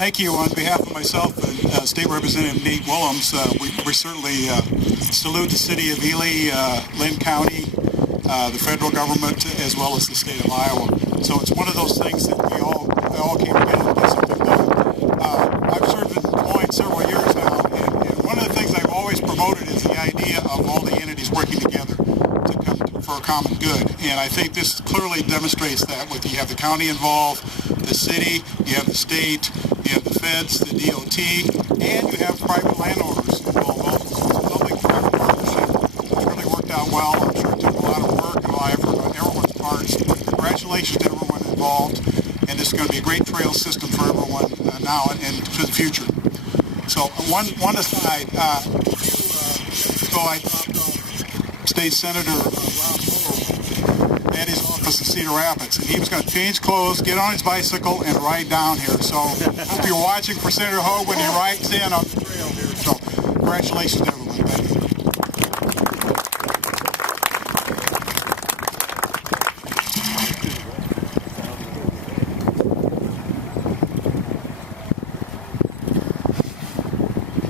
Thank you. On behalf of myself and State Representative Nate Willems, we certainly salute the city of Ely, Linn County, the federal government, as well as the state of Iowa. So it's one of those things that we all came together to get something done. I've served in Des Moines several years now, and one of the things I've always promoted is the idea of all the entities working together to come for a common good. And I think this clearly demonstrates that. With you have the county involved, the city, you have the state, you have the feds, the DOT, and you have private landowners involved also. So it's a public-private partnership. It's really worked out well. I'm sure it took a lot of work and a lot of effort on everyone's parts. But congratulations to everyone involved. And this is going to be a great trail system for everyone now and to the future. So one aside, a few minutes ago I dropped off State Senator Rob Hoover at his office in Cedar Rapids, and he was going to change clothes, get on his bicycle, and ride down here. So I hope you're watching for Senator Hogue when he rides in on the trail here. So congratulations to everyone. Thank you.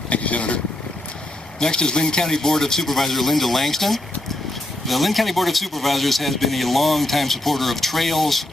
Thank you, Senator. Next is Linn County Board of Supervisor Linda Langston. The Linn County Board of Supervisors has been a long-time supporter of trails,